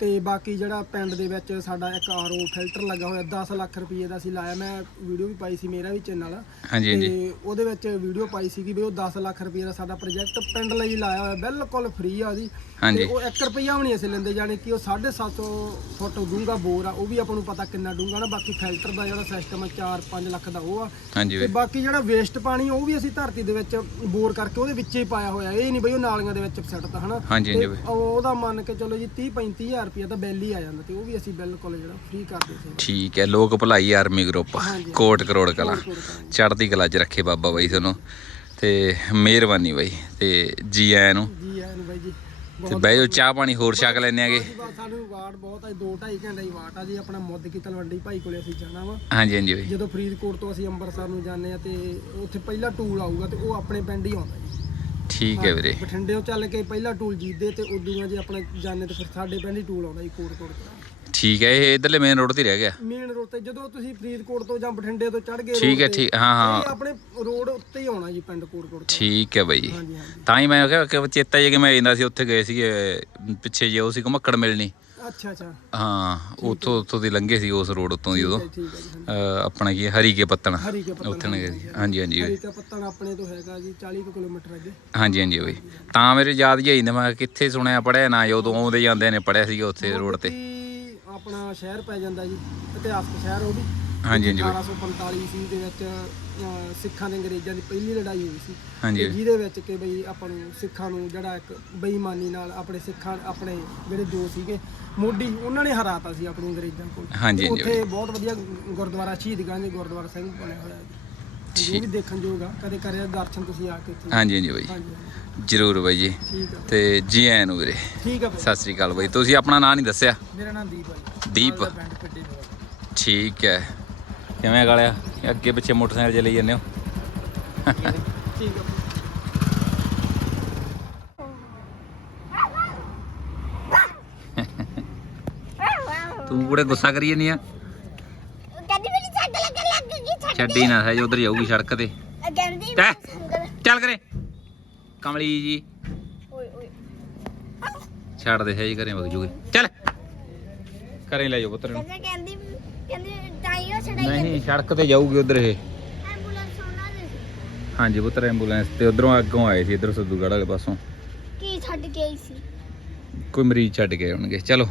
ਤੇ ਬਾਕੀ ਜਿਹੜਾ ਪਿੰਡ ਦੇ ਵਿੱਚ ਸਾਡਾ ਇੱਕ ਆਰਓ ਫਿਲਟਰ ਲੱਗਾ ਹੋਇਆ 10 ਲੱਖ ਰੁਪਏ ਦਾ ਅਸੀਂ ਲਾਇਆ। ਮੈਂ ਵੀਡੀਓ ਵੀ ਪਾਈ ਸੀ ਮੇਰਾ ਵੀ ਚੈਨਲ। ਹਾਂਜੀ ਹਾਂਜੀ। ਤੇ ਉਹਦੇ ਵਿੱਚ ਵੀਡੀਓ ਪਾਈ ਸੀਗੀ ਵੀ ਉਹ 10 ਲੱਖ ਰੁਪਏ ਦਾ ਸਾਡਾ ਪ੍ਰੋਜੈਕਟ ਪਿੰਡ ਲਈ ਲਾਇਆ ਹੋਇਆ ਬਿਲਕੁਲ ਫ੍ਰੀ ਆ ਉਹਦੀ। ਹਾਂਜੀ। ਉਹ 1 ਰੁਪਿਆ ਵੀ ਨਹੀਂ ਅਸੀਂ ਲੈਂਦੇ ਜਾਣੀ ਕਿ ਉਹ 750 ਫੁੱਟ ਡੂੰਘਾ ਬੋਰ ਆ ਉਹ ਵੀ ਆਪਾਂ ਨੂੰ ਪਤਾ ਕਿੰਨਾ ਡੂੰਘਾ ਨਾ ਬਾਕੀ ਫਿਲਟਰ ਦਾ ਜਿਹੜਾ ਸਿਸਟਮ ਆ 4-5 ਲੱਖ ਦਾ ਉਹ ਆ। ਹਾਂਜੀ ਤੇ ਬਈ ਬਾਕੀ ਜਿਹੜਾ ਵੇਸਟ ਪਾਣੀ ਉਹ ਵੀ ਅਸੀਂ ਧਰਤੀ ਦੇ ਵਿੱਚ ਬੋਰ ਕਰਕੇ ਉਹਦੇ ਵਿੱਚ ਹੀ ਪਾਇਆ ਹੋਇਆ ਇਹ ਨਹੀਂ ਬਈ ਉਹ ਨਾਲੀਆਂ ਦੇ ਵਿੱਚ ਸਿੱਟਦਾ ਹਨਾ? ਹਾਂਜੀ ਹਾਂਜੀ ਤੇ ਬਈ ਉਹਦਾ ਮੰਨ ਕੇ ਚਲੋ ਜੀ 30 35000 ਰੁਪਏ ਤਾਂ ਬਿੱਲ ਹੀ ਆ ਜਾਂਦਾ ਤੇ ਉਹ ਵੀ ਅਸੀਂ ਬਿਲਕੁਲ ਜਿਹੜਾ ਫ੍ਰੀ ਕਰਦੇ ਸੀ ਠੀਕ ਹੈ ਲੋਕ ਭਲਾਈ ਆਰਮੀ ਗਰੁੱਪ ਹਾਂਜੀ। ਕੋਟ ਕਰੋੜ ਕਲਾ। ਚੜ੍ਹਦੀ ਕਲਾ 'ਚ ਰੱਖੇ ਬਾਬਾ ਬਾਈ ਤੁਹਾਨੂੰ। ਤੇ ਮਿਹਰਬਾਨੀ ਬਾਈ ਤੇ ਜੀ ਆਇਆਂ ਨੂੰ। ਜੀ ਆਇਆਂ ਨੂੰ ਬਾਈ ਜੀ। ਤੇ ਬਹਿ ਜਾਓ ਚਾਹ ਪਾਣੀ ਹੋਰ ਛਕ ਲੈਣੇ ਆਗੇ। ਬਸ ਸਾਨੂੰ ਵਾਟ ਬਹੁਤ ਆ 2 2.5 ਘੰਟੇ ਦੀ ਵਾਟ ਆ ਜੀ ਆਪਣਾ ਮੁੱਦ ਕੀ ਤਲਵੰਡੀ ਭਾਈ ਕੋਲੇ ਅਸੀਂ ਜਾਣਾ ਵਾ। ਹਾਂਜੀ ਹਾਂਜੀ ਬਾਈ। ਜਦੋਂ ਫਰੀਦਕੋਟ ਤੋਂ ਅਸੀਂ ਅੰਮ੍ਰਿਤਸਰ ਨੂੰ ਜਾਂਦੇ ਆ ਤੇ ਉੱਥੇ ਪਹਿਲਾ ਟੂਲ ਆਊਗਾ ਤੇ ਉਹ ਆਪਣੇ ਪਿੰਡ ਹੀ ਆਉਂਦਾ ਜੀ। ਠੀਕ ਹੈ ਵੀਰੇ। ਬਠਿੰਡੇੋਂ ਚੱਲ ਕੇ ਪਹਿਲਾ ਟੂਲ ਜੀਦੇ ਤੇ ਉਦੋਂ ਜੇ ਆਪਣਾ ਜਾਂਦੇ ਤੇ ਫਿਰ ਸਾਡੇ ਪਿੰਡ ਹੀ ਟੂਲ ਆਉਂਦਾ ਜੀ ਕੋਟਕੋਟ ਤੋਂ। ਠੀਕ ਹੈ ਇਹ ਇਧਰਲੇ ਮੇਨ ਰੋਡ ਤੇ ਰਹਿ ਗਿਆ। ਮੇਨ ਰੋਡ ਤੇ ਜਦੋਂ ਤੁਸੀਂ ਫਰੀਦਕੋਟ ਤੋਂ ਜਾਂ ਬਠਿੰਡੇ ਤੋਂ ਚੜ ਗਏ ਠੀਕ ਹੈ ਠੀਕ ਹਾਂ ਹਾਂ। ਆਪਣੇ ਰੋਡ ਉੱਤੇ ਹੀ ਆਉਣਾ ਜੀ ਪਿੰਡ ਕੋਟਕੋਟ ਠੀਕ ਹੈ ਬਾਈ। ਤਾਂ ਹੀ ਮੈਂ ਕਿਹਾ ਕਿ ਚੇਤਾ ਜੇ ਕਿ ਮੈਂ ਜਾਂਦਾ ਸੀ ਉੱਥੇ ਗਏ ਸੀਗੇ ਪਿੱਛੇ ਜੇ ਉਹ ਸੀ ਘਮੱਕੜ ਮਿਲਣੀ ਅੱਛਾ ਅੱਛਾ। ਹਾਂ ਉੱਥੋਂ ਉੱਥੋਂ ਦੀ ਲੰਘੇ ਸੀ ਉਸ ਰੋਡ ਉੱਤੋਂ ਦੀ ਉਦੋਂ। ਹੈ ਆਪਣਾ ਕੀ ਹੈ, ਹਰੀ ਕੇ ਪੱਤਣ ਉੱਥੇ ਨੇ ਗਏ ਹਾਂਜੀ। ਹਾਂਜੀ ਬਾਈ। ਹਰੀ ਕਾ ਪੱਤਨ ਆਪਣੇ ਤੋਂ ਹੈਗਾ ਜੀ 40 ਕੁ ਕਿਲੋਮੀਟਰ ਅੱਗੇ। ਹਾਂਜੀ ਹਾਂਜੀ ਬਾਈ। ਤਾਂ ਮੇਰੇ ਯਾਦ ਜਿਹਾ ਜਾਂਦਾ ਮੈਂ ਕਿੱਥੇ ਸੁਣਿਆ ਪੜਿਆ ਨਾ ਉਦੋਂ ਆਉਂਦੇ ਜਾਂਦੇ ਨੇ ਪੜਿਆ ਸੀਗਾ ਉੱਥੇ ਰੋਡ ਤੇ। ਆਪਣਾ ਸ਼ਹਿਰ ਪੈ ਜਾਂਦਾ ਜੀ ਇਤਿਹਾਸਕ ਸ਼ਹਿਰ ਉਹ ਵੀ। ਹਾਂਜੀ ਹਾਂਜੀ ਬਾਈ 1845 ਸੀ ਦੇ ਵਿੱਚ ਅਹ, ਸਿੱਖਾਂ ਤੇ ਅੰਗਰੇਜ਼ਾਂ ਦੀ ਪਹਿਲੀ ਲੜਾਈ ਹੋਈ ਸੀ। ਹਾਂਜੀ। ਤੇ ਜਿਹਦੇ ਵਿੱਚ ਕਿ ਬਈ ਆਪਾਂ ਨੂੰ ਸਿੱਖਾਂ ਨੂੰ ਜਿਹੜਾ ਇੱਕ ਬੇਈਮਾਨੀ ਨਾਲ ਆਪਣੇ ਸਿੱਖਾਂ ਆਪਣੇ ਜਿਹੜੇ ਦੋ ਸੀਗੇ ਮੋਢੀ ਉਹਨਾਂ ਨੇ ਹਰਾਤਾ ਸੀ ਆਪਣੇ ਅੰਗਰੇਜ਼ਾਂ ਕੋਲ। ਹਾਂਜੀ, ਤੇ ਹਾਂਜੀ ਉੱਥੇ ਬਹੁਤ ਵਧੀਆ ਗੁਰਦੁਆਰਾ ਸ਼ਹੀਦਗੰਜ ਗੁਰਦੁਆਰਾ ਸਿੰਘ ਬਣਿਆ ਹੋਇਆ ਜੀ। ਉਹ ਵੀ ਦੇਖਣ ਯੋਗ ਆ। ਕਦੇ ਕਰਿਆ ਦਰਸ਼ਨ ਤੁਸੀਂ ਆ ਕੇ ਇੱਥੇ? ਹਾਂਜੀ ਹਾਂਜੀ ਬਾਈ। ਹਾਂਜੀ ਹਾਂਜੀ, ਜਰੂਰ ਬਾਈ ਜੀ। ਠੀਕ ਆ ਤੇ ਜੀ ਆਇਆਂ ਨੂੰ ਵੀਰੇ। ਠੀਕ ਆ ਬਈ। ਸਤਿ ਸ੍ਰੀ ਅਕਾਲ ਬਾਈ। ਤੁਸੀਂ ਆਪਣਾ ਨਾਂ ਨਹੀਂ ਦੱਸਿਆ? ਮੇਰਾ ਨਾਮ ਦੀਪ ਆ ਜੀ। ਦੀਪ। ਪਿੰਡ ਪਿੱਡੀ ਦਾ ਠੀਕ ਹੈ। ਕਿਵੇਂ ਗਾਲਿਆ? ਅੱਗੇ ਪਿੱਛੇ ਮੋਟਰਸਾਈਕਲ ਚਲੇ ਜਾਂਦੇ ਹੋ? ਠੀਕ ਆ ਤੂੰ ਕੁੜੇ ਗੁੱਸਾ ਕਰੀ ਜਾਂਦੀ ਆ ਕਹਿੰਦੀ ਮੇਰੀ ਛੱਡ ਲੱਗਣ ਲੱਗ ਗਈ ਛੱਡ ਛੱਡੀ ਨਾ ਸਹਿਜ ਉਧਰ ਜਾਊਗੀ ਸੜਕ ਤੇ। ਕਹਿੰਦੀ ਟੈ ਚੱਲ ਕਰੇ। ਕਮਲੀ ਜੀ। ਓਏ ਓਏ। ਛੱਡ ਦੇ ਸਹਿਜ ਘਰੇ ਵਗ ਜੂਗੀ। ਚੱਲ। ਘਰੇ ਲੈ ਜਾਓ ਪੁੱਤਰ ਨੂੰ ਕਹਿੰਦਾ ਕਹਿੰਦੀ ਕਹਿੰਦੀ ਟਾਈਓ ਛੜਾਈ ਨਹੀਂ ਸੜਕ ਤੇ ਜਾਊਗੀ ਉਧਰ ਇਹ। ਐਂਬੂਲੈਂਸ ਉਹਨਾਂ ਦੇ ਸੀ। ਹਾਂਜੀ ਪੁੱਤਰ ਐਂਬੂਲੈਂਸ ਤੇ ਉਧਰੋਂ ਅੱਗੋਂ ਆਏ ਸੀ ਇਧਰ ਸੱਦੂਗੜ੍ਹ ਵਾਲੇ ਪਾਸੋਂ। ਕੀ ਛੱਡ ਕੇ ਆਈ ਸੀ? ਕੋਈ ਮਰੀਜ਼ ਛੱਡ ਕੇ ਆਉਣਗੇ। ਚਲੋ।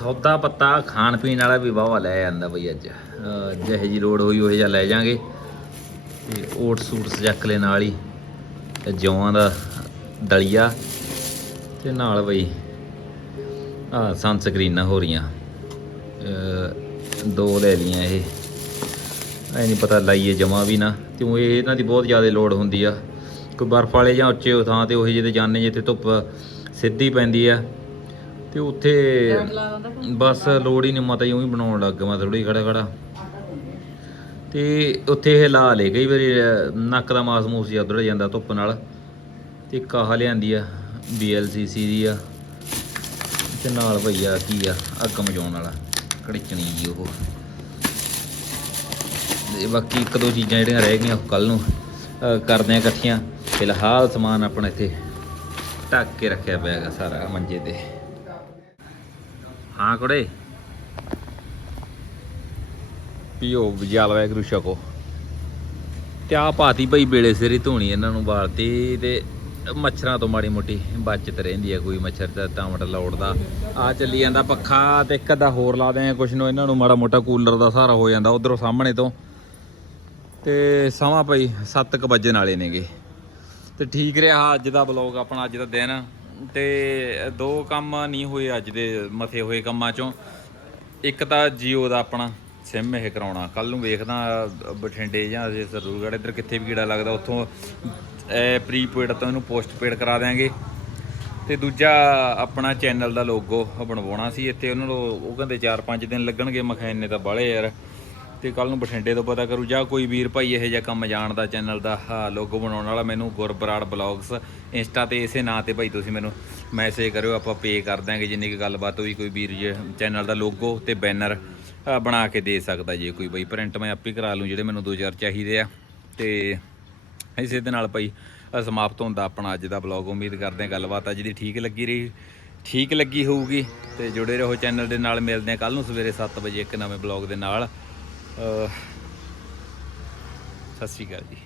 ਸੌਦਾ ਪੱਤਾ ਖਾਣ ਪੀਣ ਵਾਲਾ ਵੀ ਵਾਵਾ ਲੈ ਜਾਂਦਾ ਬਈ ਅੱਜ। ਅਹ ਜਿਹੇ ਜੀ ਲੋੜ ਹੋਈ, ਉਹ ਜਿਹਾ ਲੈ ਜਾਾਂਗੇ। ਤੇ ਓਟ ਸੂਟ ਸਜੱਕ ਲੈ ਨਾਲ ਹੀ, ਤੇ ਜੌਆਂ ਦਾ ਦਲੀਆ। ਤੇ ਨਾਲ ਬਈ ਆ ਸਨਸਕਰੀਨਾਂ ਹੋ ਰਹੀਆਂ ਦੋ ਲੈ ਲਈਆਂ ਇਹ। ਐ ਨਹੀਂ ਪਤਾ ਲਾਈਏ ਜਮਾ ਵੀ ਨਾ, ਕਿਉਂ ਇਹ ਇਹਨਾਂ ਦੀ ਬਹੁਤ ਜ਼ਿਆਦਾ ਲੋੜ ਹੁੰਦੀ ਆ। ਕੋਈ ਬਰਫ਼ ਵਾਲੇ ਜਾਂ ਉੱਚੇ ਥਾਂ ਤੇ ਉਹੀ ਜਿਹੇ ਜਾਂਦੇ ਜਿੱਥੇ ਧੁੱਪ ਸਿੱਧੀ ਪੈਂਦੀ ਆ। ਤੇ ਉੱਥੇ ਬਸ ਲੋੜ ਹੀ ਨਹੀਂ ਮਤਾ ਹੀ ਉਹੀ ਬਣਾਉਣ ਲੱਗ ਗਿਆ ਮੈਂ ਥੋੜੀ ਖੜਾ ਖੜਾ ਤੇ ਉੱਥੇ ਇਹ ਲਾ ਲੇ ਕਈ ਵਾਰੀ ਨੱਕ ਦਾ ਮਾਸ ਮੂਸ ਜਿਹਾ ਉਧੜ ਜਾਂਦਾ ਧੁੱਪ ਨਾਲ। ਤੇ ਕਾਹ ਲਿਆਂਦੀ ਆ BLCC ਦੀ ਆ। ਤੇ ਨਾਲ ਭਈਆ ਕੀ ਆ ਅੱਗ ਮਜਾਉਣ ਵਾਲਾ ਕੜਿਚਣੀ ਜੀ ਉਹ। ਤੇ ਬਾਕੀ ਇੱਕ ਦੋ ਚੀਜ਼ਾਂ ਜਿਹੜੀਆਂ ਰਹਿ ਗਈਆਂ ਕੱਲ ਨੂੰ ਕਰਦੇ ਆ ਇਕੱਠੀਆਂ। ਫਿਲਹਾਲ ਸਮਾਨ ਆਪਣਾ ਇੱਥੇ ਢੱਕ ਕੇ ਰੱਖਿਆ ਪਿਆ ਹੈਗਾ ਸਾਰਾ ਮੰਜੇ ਤੇ। ਹਾਂ ਕੁੜੇ। ਪੀਓ ਵਿਜਾਲ ਵੈਗਰੂ ਛਕੋ। ਤੇ ਆ ਪਾਤੀ ਬਈ ਬੇਲੇ ਸਿਰੇ ਧੋਣੀ ਇਹਨਾਂ ਨੂੰ ਬਾਲਤੀ ਤੇ ਮੱਛਰਾਂ ਤੋਂ ਮਾੜੀ ਮੋਟੀ ਬਚਤ ਰਹਿੰਦੀ ਹੈ ਕੋਈ ਮੱਛਰ ਦਾ ਟਾਮਟ ਲੋੜਦਾ। ਆ ਚੱਲੀ ਜਾਂਦਾ ਪੱਖਾ ਤੇ ਇੱਕ ਅੱਧਾ ਹੋਰ ਲਾ ਦਿਆਂ ਕੁਛ ਨੂੰ, ਇਹਨਾਂ ਨੂੰ ਮਾੜਾ ਮੋਟਾ ਕੂਲਰ ਦਾ ਸਹਾਰਾ ਹੋ ਜਾਂਦਾ ਉਧਰੋਂ ਸਾਹਮਣੇ ਤੋਂ। ਤੇ ਸਮਾਂ ਭਾਈ 7:00 ਵਜਣ ਵਾਲੇ ਨੇਗੇ। ਤੇ ਠੀਕ ਰਿਹਾ ਅੱਜ ਦਾ ਬਲੌਗ ਆਪਣਾ, ਅੱਜ ਦਾ ਦਿਨ। ਤੇ ਦੋ ਕੰਮ ਨਹੀਂ ਹੋਏ ਅੱਜ ਦੇ ਮਥੇ ਹੋਏ ਕੰਮਾਂ ਚੋਂ। ਇੱਕ ਤਾਂ ਜੀਓ ਦਾ ਆਪਣਾ ਸਿਮ ਇਹ ਕਰਾਉਣਾ। ਕੱਲ ਨੂੰ ਵੇਖਦਾ ਬਠਿੰਡੇ ਜਾਂ ਜੇ ਸਰਦੂਲਗੜ੍ਹ, ਇੱਧਰ ਕਿੱਥੇ ਵੀ ਕੀੜਾ ਲੱਗਦਾ, ਉੱਥੋਂ ਪ੍ਰੀਪੇਡ ਤੋਂ ਇਹਨੂੰ ਪੋਸਟਪੇਡ ਕਰਾ ਦਿਆਂਗੇ। ਤੇ ਦੂਜਾ ਆਪਣਾ ਚੈਨਲ ਦਾ ਲੋਗੋ ਬਣਵਾਉਣਾ ਸੀ। ਇੱਥੇ ਉਹਨਾਂ ਨੂੰ ਉਹ ਕਹਿੰਦੇ 4-5 ਦਿਨ ਲੱਗਣਗੇ। ਮੈਂ ਕਿਹਾ ਇੰਨੇ ਤਾਂ ਬਾਲੇ ਯਾਰ। ਤੇ ਕੱਲ ਨੂੰ ਬਠਿੰਡੇ ਤੋਂ ਪਤਾ ਕਰੂ, ਜਾਂ ਕੋਈ ਵੀਰ ਭਾਈ ਇਹੋ ਜਿਹਾ ਕੰਮ ਜਾਣਦਾ ਚੈਨਲ ਦਾ ਲੋਗੋ ਬਣਾਉਣ ਵਾਲਾ ਮੈਨੂੰ ਗੁਰਬਰਾੜ ਬਲੌਗਸ, ਇੰਸਟਾ ਤੇ ਇਸੇ ਨਾਂ ਤੇ ਭਾਈ ਤੁਸੀਂ ਮੈਨੂੰ ਮੈਸੇਜ ਕਰਿਓ, ਆਪਾਂ ਪੇ ਕਰ ਦਾਂਗੇ ਜਿੰਨੀ ਕੁ ਗੱਲਬਾਤ ਹੋਈ, ਕੋਈ ਵੀਰ ਜੇ ਚੈਨਲ ਦਾ ਲੋਗੋ ਤੇ ਬੈਨਰ ਬਣਾ ਕੇ ਦੇ ਸਕਦਾ ਜੇ ਕੋਈ ਬਈ। ਪ੍ਰਿੰਟ ਮੈਂ ਆਪੇ ਕਰਾ ਲੂੰ ਜਿਹੜੇ ਮੈਨੂੰ ਦੋ ਚਾਰ ਚਾਹੀਦੇ ਆ। ਤੇ ਇਸੇ ਦੇ ਨਾਲ ਭਾਈ ਸਮਾਪਤ ਹੁੰਦਾ ਆਪਣਾ ਅੱਜ ਦਾ ਬਲੌਗ। ਉਮੀਦ ਕਰਦੇ ਹਾਂ ਗੱਲਬਾਤ ਅੱਜ ਦੀ ਠੀਕ ਲੱਗੀ ਰਹੀ। ਠੀਕ ਲੱਗੀ ਹੋਊਗੀ, ਤੇ ਜੁੜੇ ਰਹੋ ਚੈਨਲ ਦੇ ਨਾਲ। ਮਿਲਦੇ ਹਾਂ ਕੱਲ ਨੂੰ ਸਵੇਰੇ 7 ਵਜੇ ਇੱਕ ਨਵੇਂ ਬਲੌਗ ਦੇ ਨਾਲ। ਸਤਿ ਸ਼੍ਰੀ ਅਕਾਲ ਜੀ।